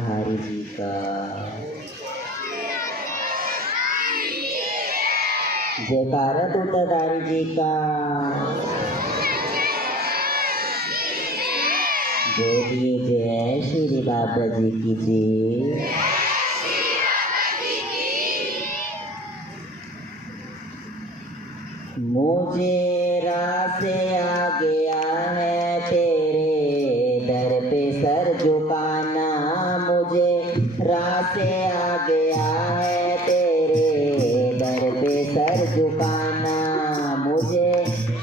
हरि जी का। जयकारा दूताधारी जी का। बोलिए जय श्री बाबा जी की जय। मुझे राह से आ गया है तेरे दर पे सर झुकाना। मुझे राह से आ गया है तेरे दर पे सर झुकाना। मुझे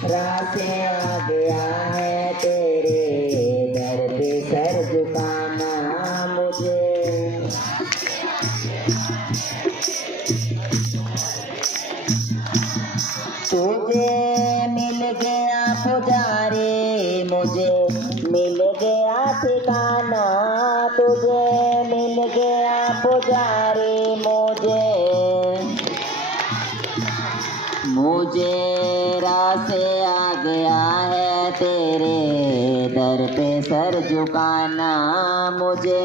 राह से आ गया है तेरे दर पे सर झुकाना। मुझे तुझे मिल गया पुजारी, मुझे मिल गया ठिकाना। तुझे मिल गया पुजारी, मुझे राह से आ गया है तेरे दर पे सर झुकाना। मुझे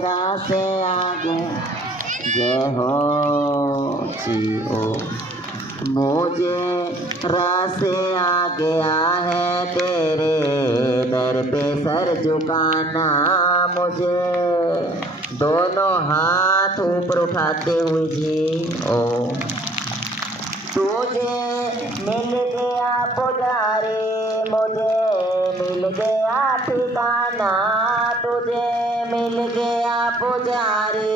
राह से आ गया। जय हो जी ओ। मुझे राह से आ गया है तेरे दर पे सर झुकाना। मुझे दोनों हाथ ऊपर उठाते हुए जी ओ। तुझे मिल गया पुजारी, मुझे मिल गया ठिकाना। तुझे मिल गया पुजारी,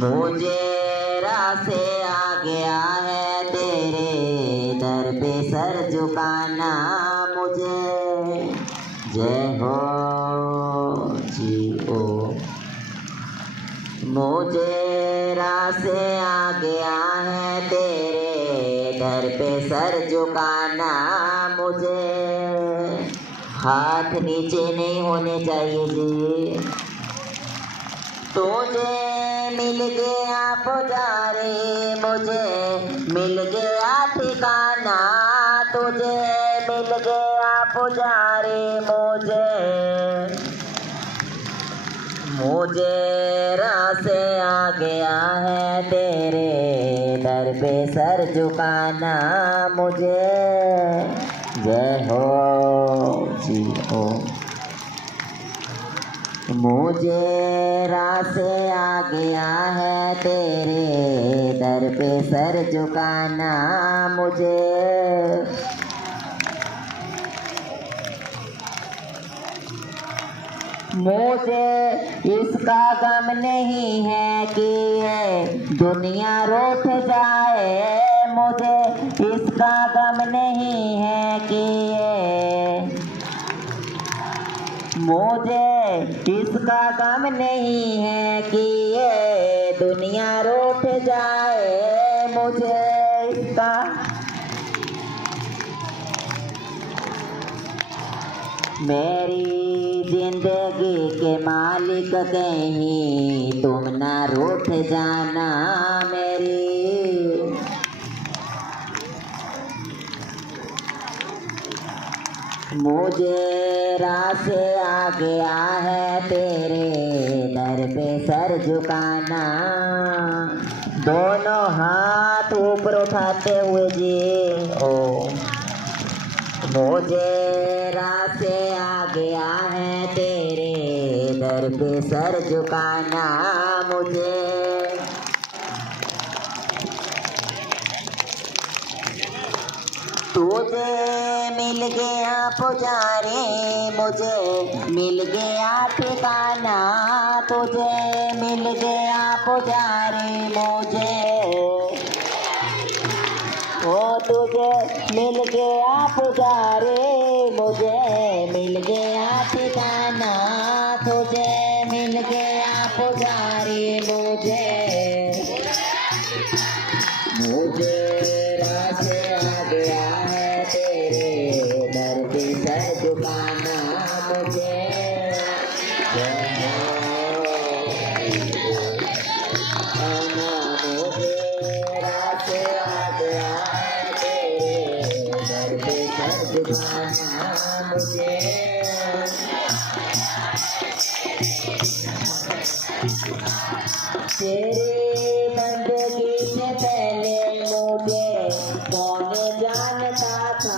मुझे राह से आ गया है तेरे दर पे सर झुकाना। मुझे जय हो जी ओ। मुझे राह से आ गया है तेरे दर पे सर झुकाना। मुझे हाथ नीचे नहीं होने चाहिए जी। तुझे मिल गया पुजारी, मुझे मिल गया ठिकाना। तुझे मिल गया पुजारी, मुझे राह से आ गया है तेरे दर पे सर झुकाना। मुझे जय हो जी ओ। मुझे राह से आ गया है तेरे दर पे सर झुकाना। मुझे इसका गम नहीं है कि ये दुनिया रूठ जाए। मुझे इसका गम नहीं है कि मुझे इसका गम नहीं है कि ये दुनिया रूठ जाए। मुझे इसका मेरी जिंदगी के मालिक कहीं तुम ना रूठ जाना। मुझे राह से आ गया है तेरे दर पे सर झुकाना। दोनों हाथ ऊपर उठाते हुए जी ओ। मुझे राह से आ गया है तेरे दर पे सर झुकाना। तुझे मिल गया पुजारी, मुझे मिल गया ठिकाना। तुझे मिल गया पुजारी, तुझे मिल गया पुजारी, मुझे मिल गया ठिकाना। तुझे मिल गया पुजारी, मुझे राह से आ गया है तेरे दर पे सर झुकाना। मुझे राह से आ गया है तेरे दर पे सर झुकाना। मुझे तेरी बंदगी से पहले मुझे कौन जानता था,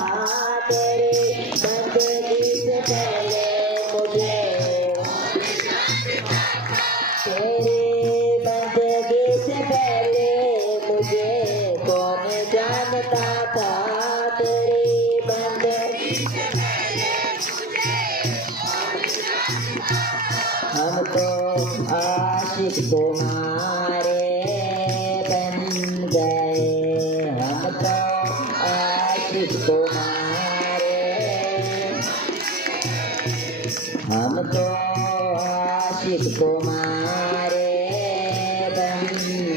तेरी बंदगी से पहले मुझे, तेरी बंदगी से पहले मुझे कौन जानता था, तेरी बंदगी से पहले हम तो आशिक तुम्हारे बन गए, हम तो आशिक तुम्हारे, हम तो आशिक तुम्हारे बन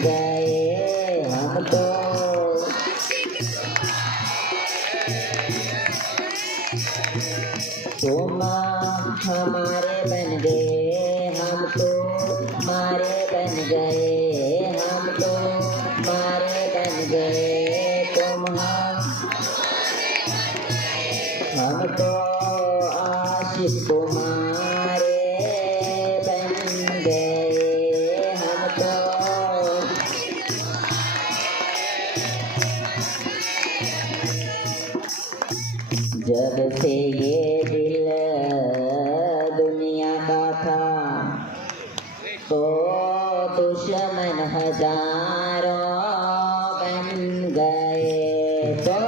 गए, हम तो तुम हमारे बन गए, हम तो मारे बन गए, हम तो मारे बन गए, तुम हम तो आशिक तुम्हारे बन गए, हम तो जब से ये दिल दुनिया का था तो दुश्मन हजारों बन गए, तो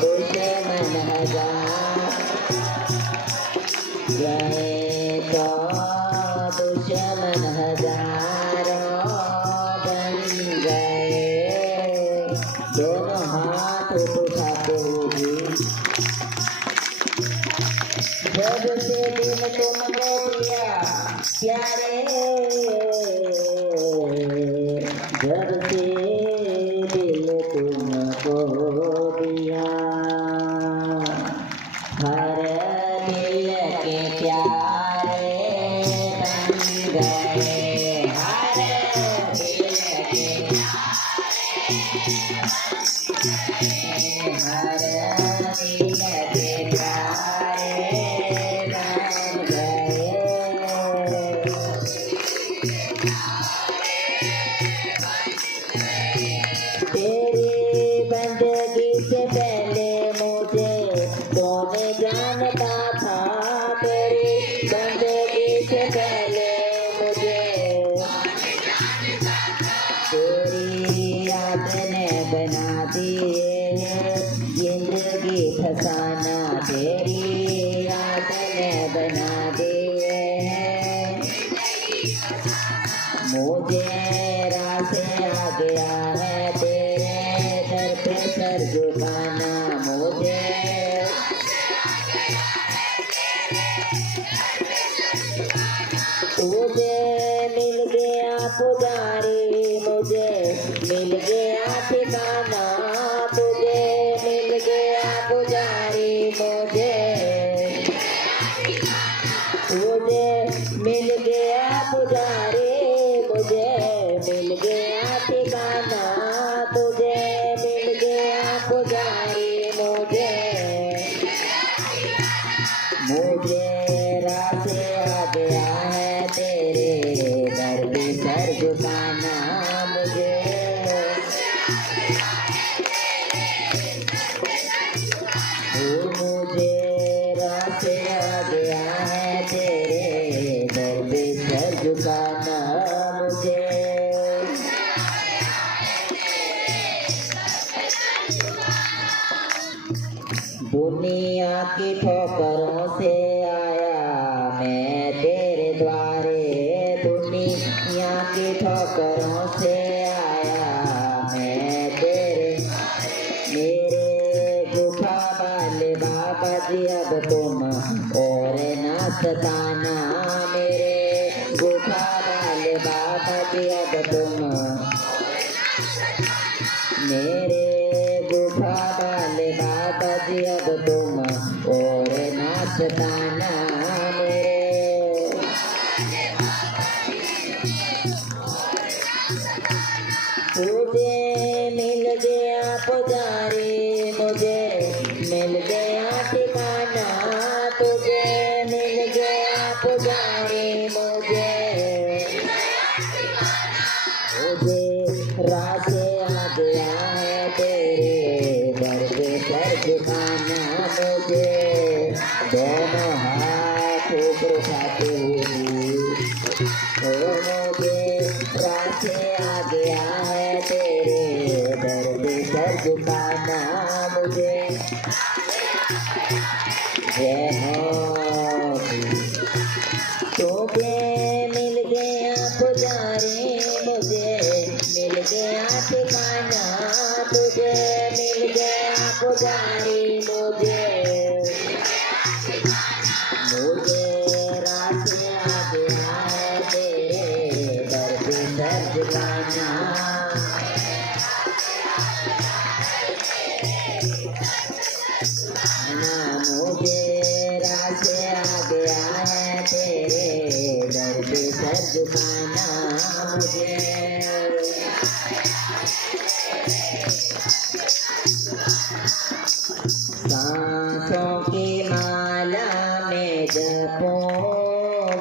दुश्मन हजार गए, तो दुश्मन हजारों बन गए, दोनों हाथ उठाते हुए जब से दिल तुमको दिया प्यारे, जब से दिल तुमको दिया, हर दिल के प्यारे बन गए, हर दिल के हर दिल के प्यारे बन गए, तेरी बंदगी से पहले मुझे कौन जानता था, तेरी बंदगी से पहले मुझे, तेरी याद ने बना दिए जिंदगी फसाना, तेरी याद ने बना दिए मुझे राह से आ गया है तेरे दर पे सर झुकाना, मुझे तुझे मिल गया पुजारी, मुझे मिल गया ठिकाना, तुझे मिल गया पुजारी, मुझे तुझे मिल गया पुजारी, मुझे मिल गया ठिकाना, तुझे मिल गया पुजारी, मुझे मुझे राह से आ गया है तेरे दर पे सर झुकाना, मुझे मुझे राह से आ गया है तेरे दर पे सर झुकाना, मुझे दुनिया की ठोकरों से आया मैं तेरे द्वारे, दुनिया की ठोकरों से आया मैं तेरे, मेरे गुफा वाले बाबा जी अब तुम और ना सताना, मेरे गुफा वाले बाबा जी अब तुम, मेरे गुफा वाले बाबा जी अब तुम और ना सताना, मेरे तुझे मिल गया पुजारी, मुझे मिल गया ठिकाना, तुझे मिल गया पुजारी, मुझे उठाते हुए ओ मुझे रास्ते आ गया है तेरे दर पे सर झुकाना मुझे जय हो तुझे मिल गया पुजारी मुझे मिल गया ठिकाना तुझे मिल गया पुजारी मुझे रास्ते आ गया है तेरे दर पे सर झुकाना मुझे रास्ते आ गया है तेरे दर पे सर झुकाना मुझे सांसों की माला में जपूं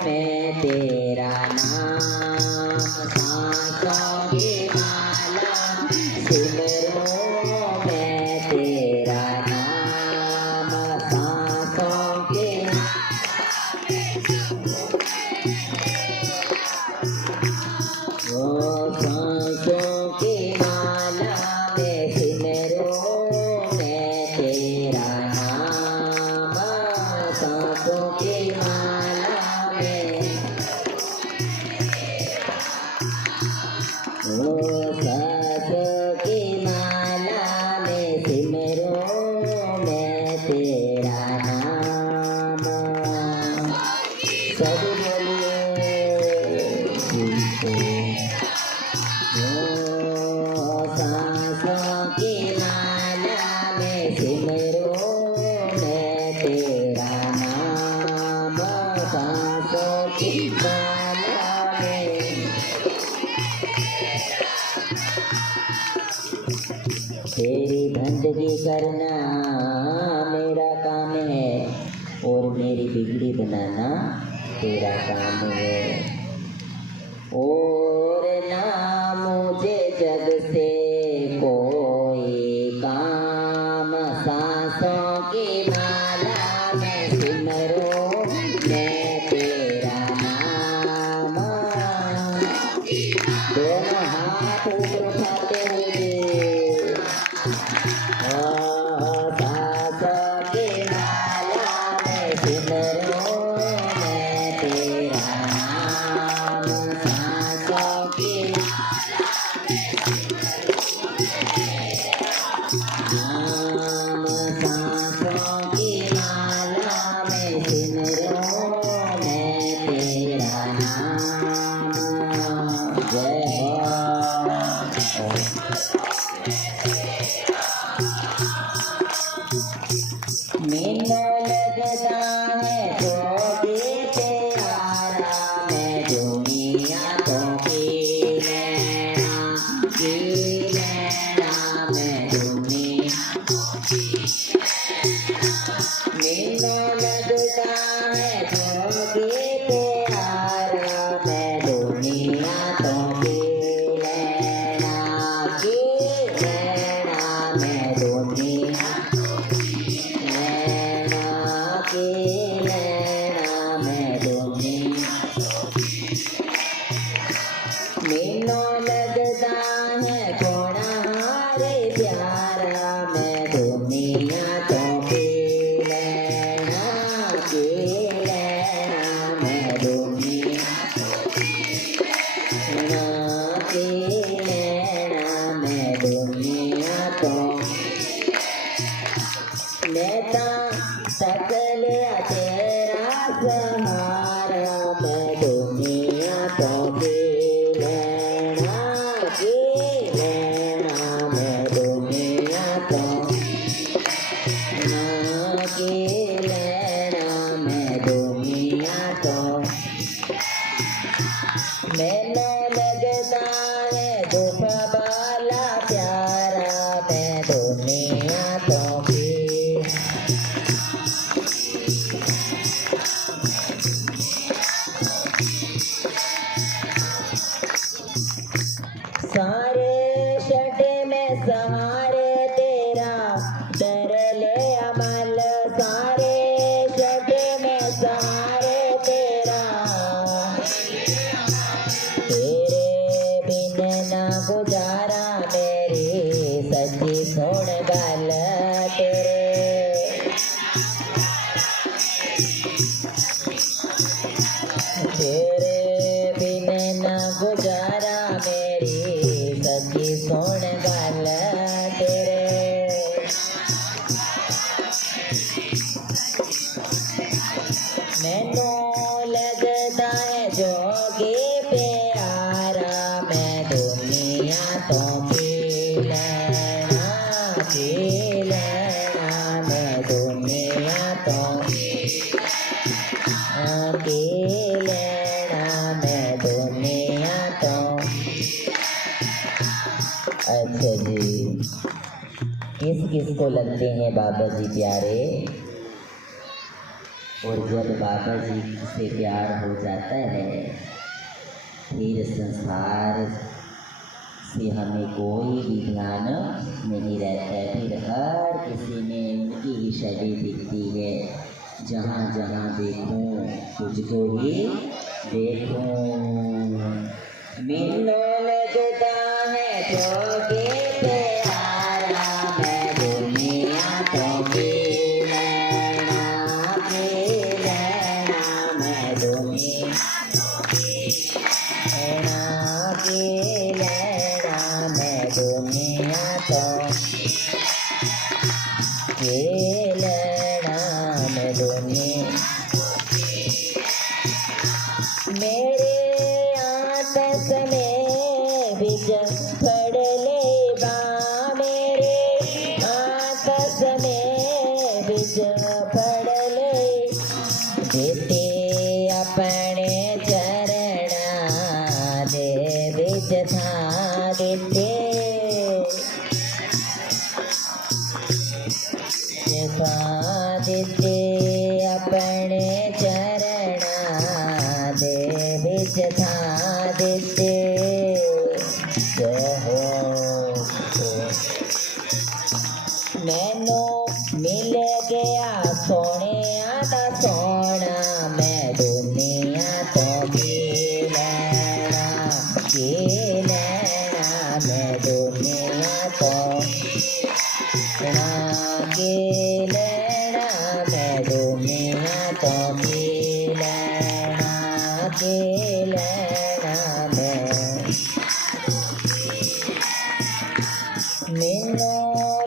मैं तेरा नाम सांसों की माला सिमरूं मैं तेरा नाम सांसों की सांसों की माला में सिमरूं मैं तेरा नाम सांसों की माला में सांसों की माला में सिमरूं मैं तेरा नाम सब सांसों की माला में सिमरूं मैं तेरा नाम सांसों की माला में तेरी बंदगी करना मेरा काम है और मेरी बिगड़ी बनाना तेरा काम है और ना मुझे जग से कोई काम सांसों की माला में सिमरूं मैं तेरा नाम दोनों हाथ ऊपर उठाते हुए सांसों की माला में सिमरूं मैं तेरा नाम सांसों की नाम सांसों की माला में सिमरूं मैं तेरा नाम जय हो मीनू लगता है तो भी प्यारा मैं दुनिया तो की लेना मैं दुनिया मीनू लगता है तो भी प्यारा मैं दुनिया तो की लेना मैं दुनिया लेना मैं दुनिया मीनू लगता है कौन हारे प्यारा मैं दुनिया तो की लेना मैं दुनिया मैं दुनिया तो लेता सकल तेरा सहारा मैं दुनिया तो की लेना मैं दुनिया तो की लेना मैं दुनिया तो मैंने लगता है धूप वाला प्यारा मैं दुनिया तो की सारे शटे में सहारे तेरा डर ले अमल सारे शटे में सहारे तेरा मैनू लगता है जोगी प्यारा, मैं दुनिया तो की लेना, मैं दुनिया तो की लेना, मैं दुनिया तो। अच्छा जी, किस किस को लगते हैं बाबा जी प्यारे? और जब बाबा जी से प्यार हो जाता है फिर संसार से हमें कोई भी ध्यान नहीं रहता है। फिर हर किसी में उनकी ही छवि दिखती है। जहाँ जहाँ देखूं तुझको ही देखूं। मिलने लगता है जोगी प्यारा, मैं दुनिया तो की लेना, मैं दुनिया मैं दुनिया तो की लेना, मैं दुनिया। मेरे आतस में बिज पड़ ले बा, मेरे आतस में बिज पड़ ले, जीते अपने चरणा दे बिज था देते, देते अपने चरणा दे बिच था देते। मैनू मिल गया सोने दा सोना, मैं दुनिया तो की लेना, मैं दुनिया तो की लेना, मैं दुनिया तो की लेना मैं। मैनू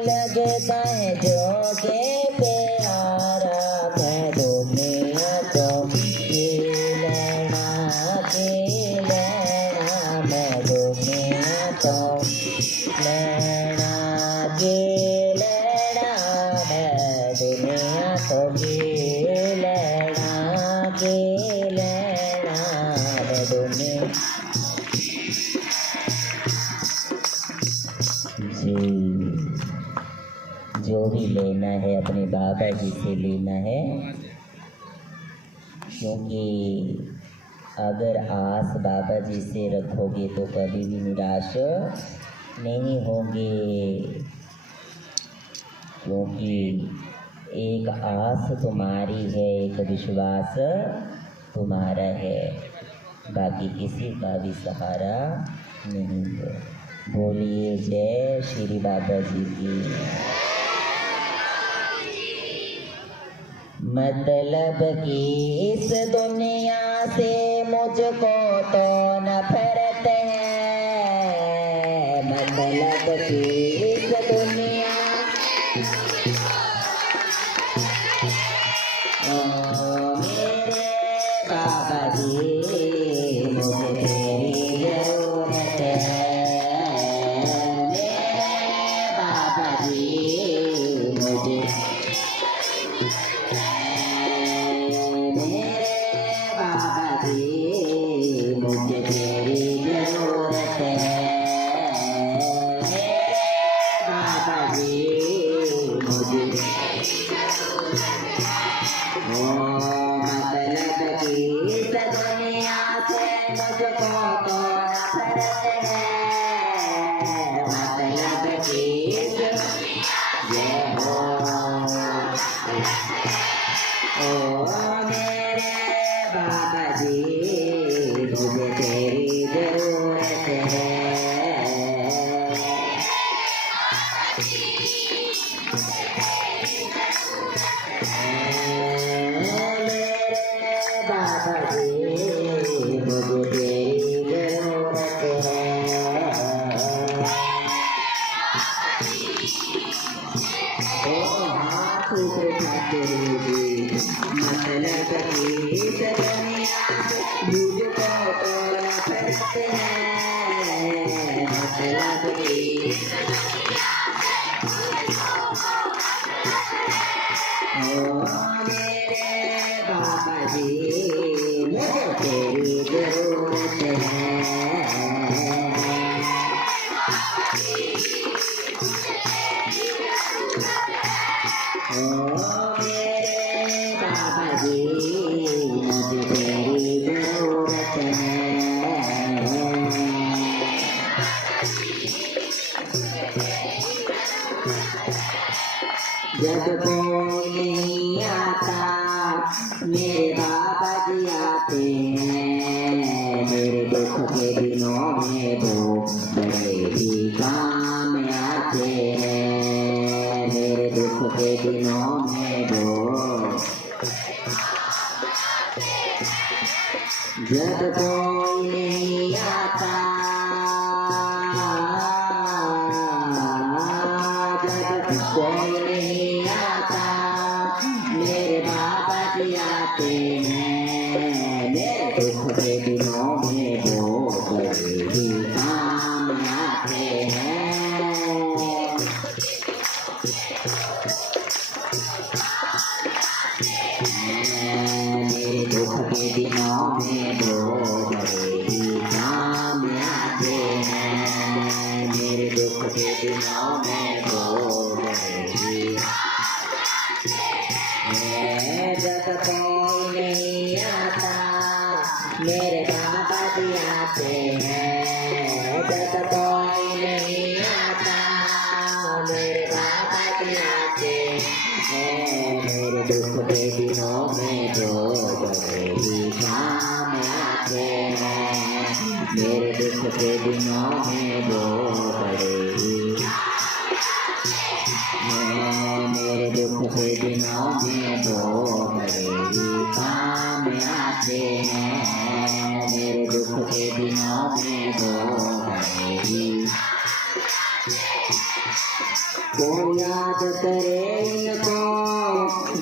लगता है जोगी प्यारा, मैं दुनिया तो की लेना, मैं दुनिया तो लेना, मैं दुनिया तो की लेना, मैं दुनिया। जी, जो भी लेना है अपने बाबा जी से लेना है, क्योंकि अगर आस बाबा जी से रखोगे तो कभी भी निराश नहीं होंगे। क्योंकि एक आस तुम्हारी है, एक विश्वास तुम्हारा है, बाकी किसी का भी सहारा नहीं है। बोलिए जय श्री बाबा जी की। मतलब कि इस दुनिया से मुझको तो नफरत है, मतलब कि इस दुनिया मेरे बाबा जी मुझे तेरी जरूरत है, मेरे बाबा जी मुझे, मेरे बाबा जी मुझे तेरी जरूरत है, मेरे बाबा जी मुझे। मतलब कि इस दुनिया से मुझको तो नफरत है, मतलब कि ये हो ओ मेरे बाबा जी मुझे तेरी जरूरत है। बाबा जी मुझे तेरी जरूरत है। ओ हाथ उठाते हुए मतलब कि मुझे तेरी जरूरत है। ओ मेरे बाबा जी मुझे तेरी जरूरत है। जब कोई नहीं आता मेरे बाबा जी आते हैं। मेरे दुख के दिनों में वो बड़े ही काम आते हैं। मेरे दुख के दिनों में वो जब कोई नहीं आता जब कोई नहीं आता मेरे बाबा जी आते हैं। मेरे दुख के दिनों में वो बड़े ही काम आते हैं। मेरे दुख के दिनों में वो बड़े ही काम आते हैं। मेरे दुख के दिनों में वो बड़े ही जब कोई नहीं आता मेरे बाबा जी आते हैं। जब कोई नहीं आता मेरे बाबा जी आते हैं। मेरे दुख के दिनों में वो बड़े ही काम आते हैं। मेरे दुख के दिनों में वो बड़े ही मेरे दुख के दिनों में वो बड़े ही काम आते हैं। मेरे दुख के दिनों में वो बड़े ही कोई याद करे इनको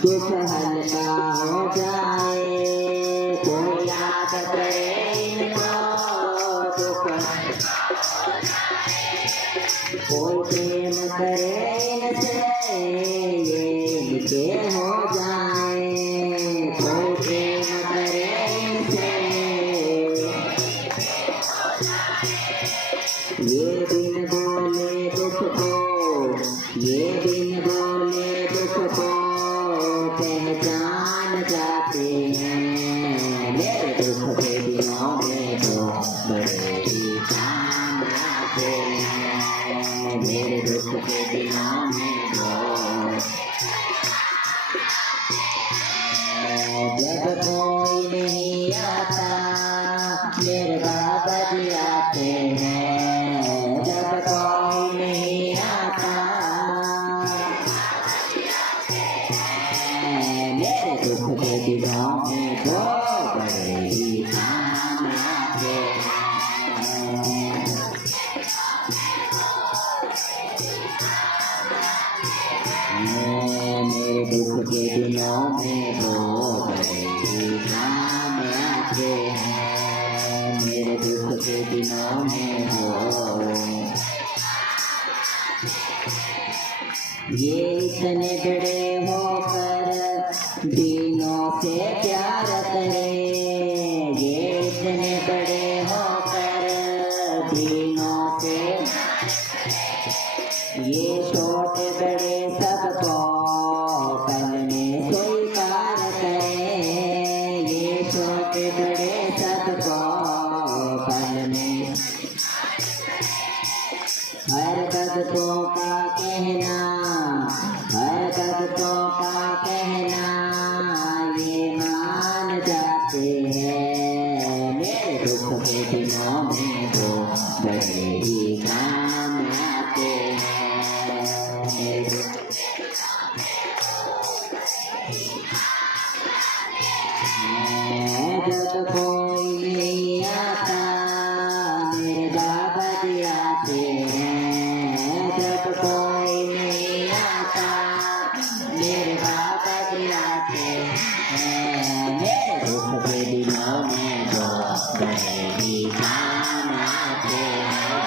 दुख हल्का हो जाए। कोई याद करे इनको दुख कोई प्रेम करे इनसे ये इनके हो जाए। कोई प्रेम करे इनसे ये दिन बोले दुख को ये दिन बोले दुख को पहचान जाते हैं। मेरे दुख के दिनों में वो बड़े ही काम आते हैं। मेरे दुख के दिनों में वो जब कोई नहीं आता मेरे बाबा जी आते हैं। जब कोई नहीं आता मेरे दुख के दिनों में वो बड़े ही काम आते हैं। मेरे दुख के दिनों में वो बड़े ही काम आते हैं। मेरे दुख के दिनों में वो ये इतने बड़े होकर दिनों से प्यार करे। ये इतने बड़े होकर दिनों से ये छोटे बड़े सबको पल में स्वीकार करे। ये छोटे बड़े सबको पल में हर भक्तों का कहना हर भक्तों का कहना ये मान जाते हैं। मेरे दुख के दिनों में वो बड़े ही काम आते हैं। जब कोई नहीं आता मेरे बाबा जी आते हैं। जब कोई नहीं आता मेरे बाबा जी आते हैं। मेरे दुख के दिनों में वो बड़े ही काम आते हैं।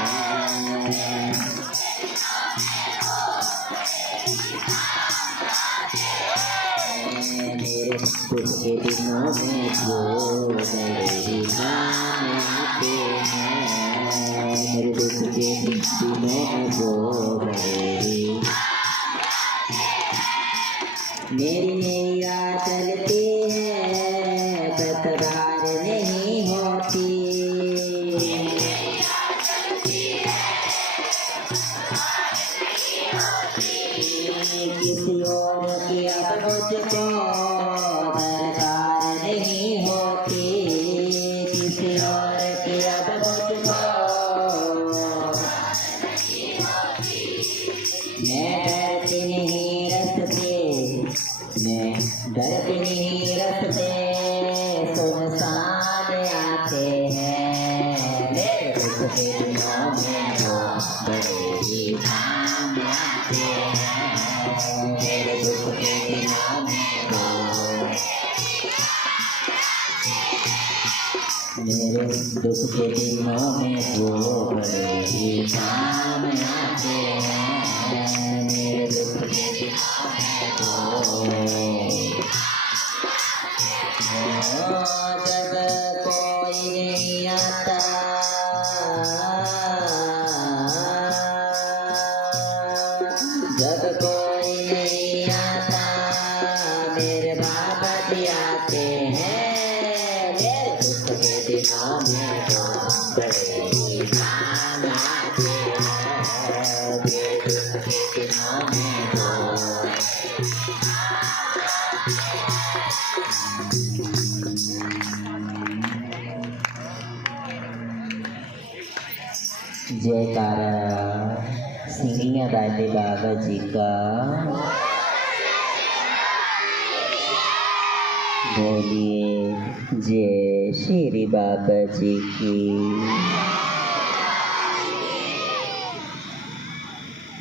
मेरे दुख के दिनों में वो में वो बड़े। मेरी नैया चलती है पतवार नहीं होती। किसी और की अब मुझको दरकार नहीं होती। किसी और की अब मुझको मैं डरती नहीं रस्ते, मैं डरती नहीं रस्ते सुनसान आते हैं। मेरे दुख के दिनों में वो बड़े ही काम आते हैं। मेरे दुख के दिनों में वो, मेरे दुख के दिनों में वो बड़े ही काम आते हैं। मेरे दुख के दिनों में जब कोई नहीं आता, जब कोई नहीं आता मेरे बाबा जी आते हैं। मेरे दुख के दिनों में वो बड़े ही काम आते हैं। मेरे दुख के दिनों में वो जयकारा सिंगिया दादे बाबा जी का। बोलिए जय श्री बाबा जी की।